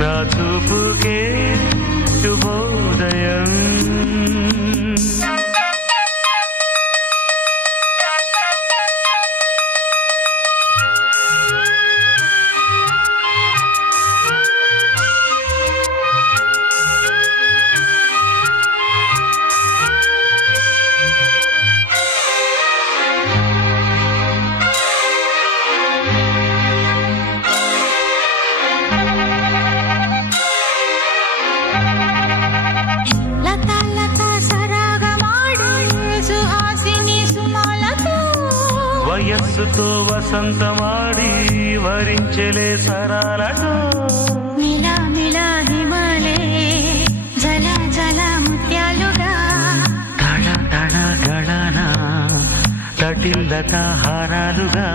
నా చూపుకే శుభోదయం. వయస్సుతో వసంతమాడి వరించెలే సరాలతో మిలా మిలా హిమాలే జల జల ముత్యాలుగా తళ తళ గళన తటిల్లత హారాలుగా